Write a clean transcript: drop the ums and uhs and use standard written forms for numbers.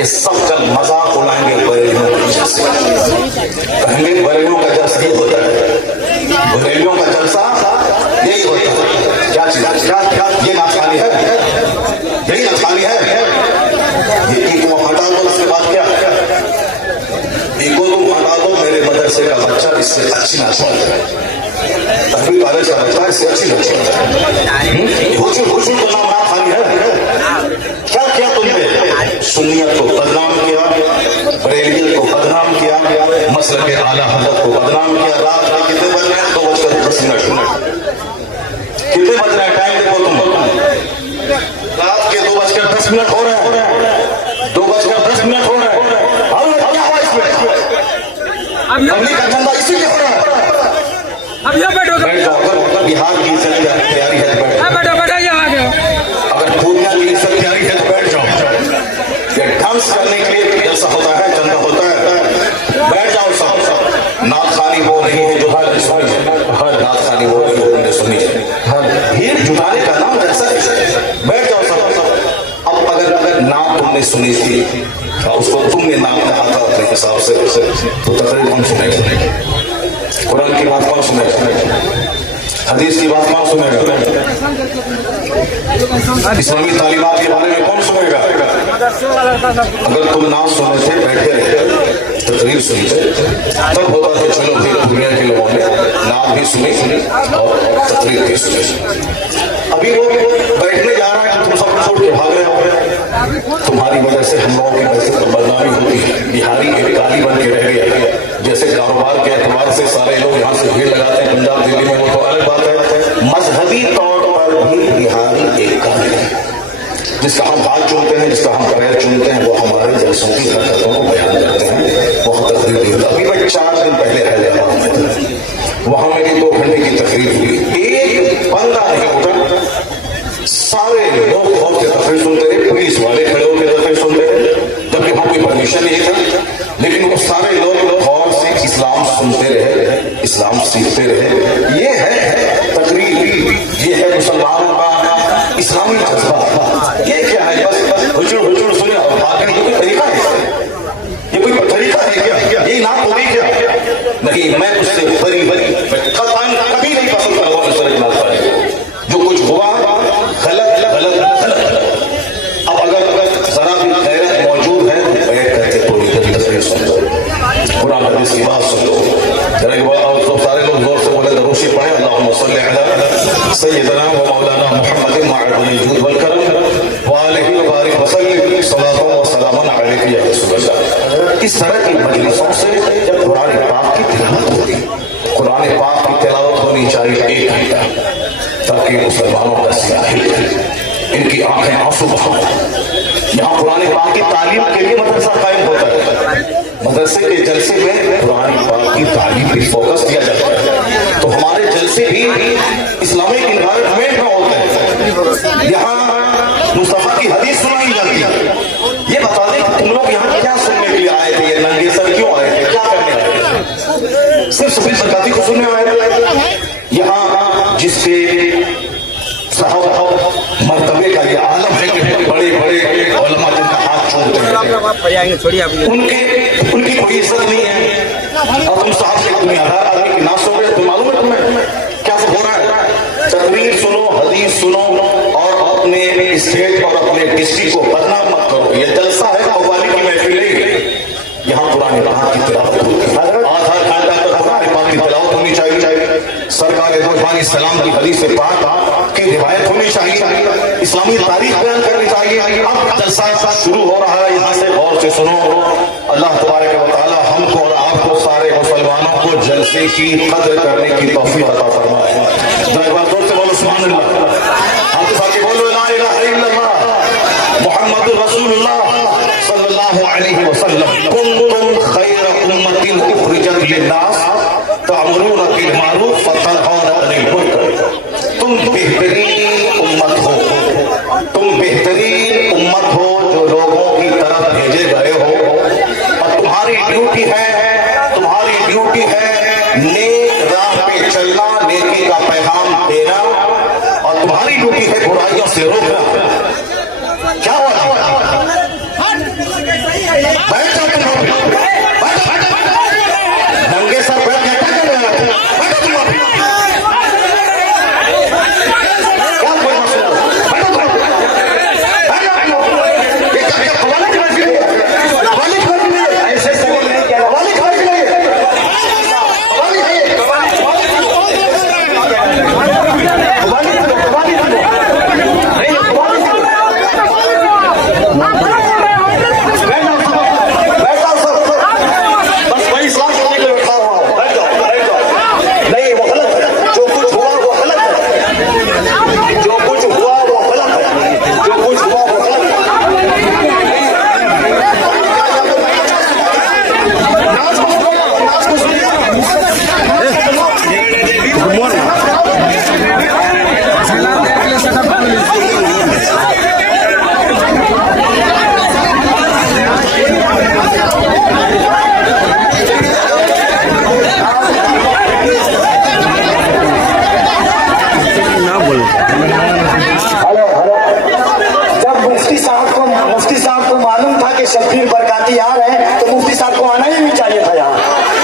ये सब जब मजाक उड़ाएंगे बरेलियों के जलसे, कहेंगे बरेलियों का जलसा यही होता है, बरेलियों का जलसा यही होता है। क्या चीज क्या ये नाचखानी है, यही नाचखानी है। ये ईको हटा दो, उसके बाद क्या ईको तुम हटा दो, मेरे मदरसे का बच्चा इससे अच्छी नाचता है, तभी कॉलेज का बच्चा इससे अच्छी नाचता है। खुश तो नाम नाचखानी है। क्या क्या तुमने सुन्नियत को बदनाम किया, बरेलियत को बदनाम किया, मसलक के आला हज़रत को बदनाम किया। रात में कितने बज रहे हैं? 2:10 कितने बज रहे हैं? टाइम देखो तुम, रात के 2:10 हो रहे हैं, 2:10 हो रहे हैं। क्या हुआ इसमें? पब्लिक का धंधा इसीलिए हो रहा है। अब यहाँ बैठो, बिहार की इज्जत तैयारी है, बैठो अगर पूर्णिया की इज्जत तैयारी है तो बैठ जाओ। डांस करने के लिए जलसा होता है, चंदा होता है, बैठ जाओ सब। नात खानी हो रही है जो हर नात खानी हो रही है, तुमने सुनी है। भीड़ जुटाने का नाम जैसा है, बैठ जाओ सब। अब अगर नात तुमने सुनी थी उसको तुमने नाम कहा था अपने हिसाब से, तो तकरीर कौन सुनेगा? कुरान की बात कौन सुनेगा? हदीस की बात कौन सुनेगा? इस्लामी तालीमात के बारे में कौन सुनेगा? अगर तुम नाम सुने थे, बैठे रहे, तकरीर सुनी थे, तब होता है चलो फिर दुनिया के लोगों ने नाम भी सुनी और तकरीर भी सुनी। अभी वो बैठने जा रहा है तो तुम सब छोड़ के भाग रहे हो। तुम्हारी वजह से हम लोगों की वजह से बदनामी होती है। बिहारी एक काली बन के रह गया। जैसे कारोबार के एतबार से सारे लोग यहाँ से भीड़ लगाते हैं पंजाब दिल्ली में, वो तो अलग बात है। मजहबी तौर पर भी बिहारी एक काली है। जिसका हम बात चुनते हैं, जिसका हम पैर चुनते हैं, वो हमारे जलसों की हरकतों को बयान करते हैं, बहुत तकलीफ देता। अभी मैं 4 दिन पहले रह गया वहां, मेरी 2 घंटे की तकलीफ हुई। एक बंदा नहीं उठा, सारे लोग बहुत के तकलीफ सुनते रहे, पुलिस वाले खड़े होकर तकलीफ सुनते रहे, जबकि वहां कोई परमिशन नहीं था। लेकिन वो सारे लोग गौर से इस्लाम सुनते रहे, इस्लाम सीखते रहे। ये है तकरीर, ये है मुसलमानों का इस्लामी जज्बा। ये क्या है? बस हुजूर हुजूर सुने और भागने का कोई तरीका है? ये कोई तरीका है क्या? ये ना होगी क्या? नहीं, मैं उससे बरी कभी नहीं पसंद करूंगा इस तरह की बात करें। जो कुछ हुआ गलत गलत गलत। अब अगर जरा भी गैरत मौजूद है, बैठ करके थोड़ी देर तकरीर सुन लो, कुरान हदीस की बात सुन लो। जरा तो सारे लोग जोर से बोले, दरूद पढ़े, अल्लाहुम्मा सल्ली अला सय्यिदना व मौलाना मुहम्मदिन मअल जूद वल करम व आलिहि व बारिक व सल्लिम सलातन व सलामन अलैका या रसूलल्लाह। इस तरह की मजलिसों से जब कुरान पाक की तिलावत होती, कुरान पाक की तिलावत होनी चाहिए 1 घंटा, ताकि मुसलमानों का सीना हिले, इनकी आंखें आंसू बहाएं। यहाँ कुरान पाक की तालीम के लिए मदरसा कायम होता है। मदरसे के जलसे में कुरान पाक की तालीम पर फोकस दिया जाता है। तो हमारे जलसे भी इस्लामिक इन्वायरमेंट में होते हैं। यहाँ मुस्तफा की हदीस सुनाई जाती है। ये बता दें कि तुम लोग यहाँ क्या सुनने के लिए आए थे? ये नंगे सर क्यों आए थे? क्या करने आए थे? सिर्फ सफेद सरकाती को सुनने आए थे? यहाँ जिसके मर्तबे का ये आलम है कि बड़े बड़े उलमा जिनका हाथ छूटते हैं, उनकी कोई इज्जत नहीं है। और तुम साहब से दुनियादार आदमी की ना सुन रहे, तुम मालूम है तुम्हें क्या सब हो रहा है? तकरीर सुनो, हदीस सुनो और अपने स्टेट और अपने डिस्ट्रिक्ट को बदनाम मत करो। ये जलसा है, कव्वाली की महफिल नहीं है। यहाँ कुरान पाक की तिलावत होती है, आधा घंटा तक कुरान पाक की तिलावत होनी चाहिए। सरकार दो सलाम की हदीस पाक की रिवायत होनी चाहिए, इस्लामी तारीख बयान करनी चाहिए। अब जलसा शुरू हो रहा है, यहाँ से गौर से सुनो। अल्लाह तबारक व तआला हमको और आपको सारे मुसलमानों को जलसे की कदर करने की तौफीक अता फरमाए। जोर से बोलो सुभान अल्लाह। आप साथ बोलो ला इलाहा इल्लल्लाह मुहम्मदुर रसूलुल्लाह सल्लल्लाहु सल्लल्लाहु अलैहि वसल्लम कुंतुम खैर उम्मतिन उखरिजत लिन्नास तअमुरूना बिल मारूफ व तनहौना अनिल मुनकर। तुम बेहतरीन उम्मत हो, तुम बेहतरीन उम्मत हो जो लोगों की तरफ भेजे गए हो, और तुम्हारी ड्यूटी है नेक राह पे चलना, नेकी का पैगाम देना, और तुम्हारी ड्यूटी है बुराइयों से रोकना। क्या हुआ? बैठ जाओ तुम, नंगे सर बैठ के क्या कर रहे हो? बैठो तुम, क्या कोई मसला? बैठो तुम, ये क्या हवाले की मस्जिद है? हवाले की मस्जिद है, ऐसे सवाल नहीं किया, हवाले की मस्जिद है, हवाले है, शब्बीर बरकाती आ रहे हैं तो मुफ्ती साहब को आना ही नहीं चाहिए था यहाँ।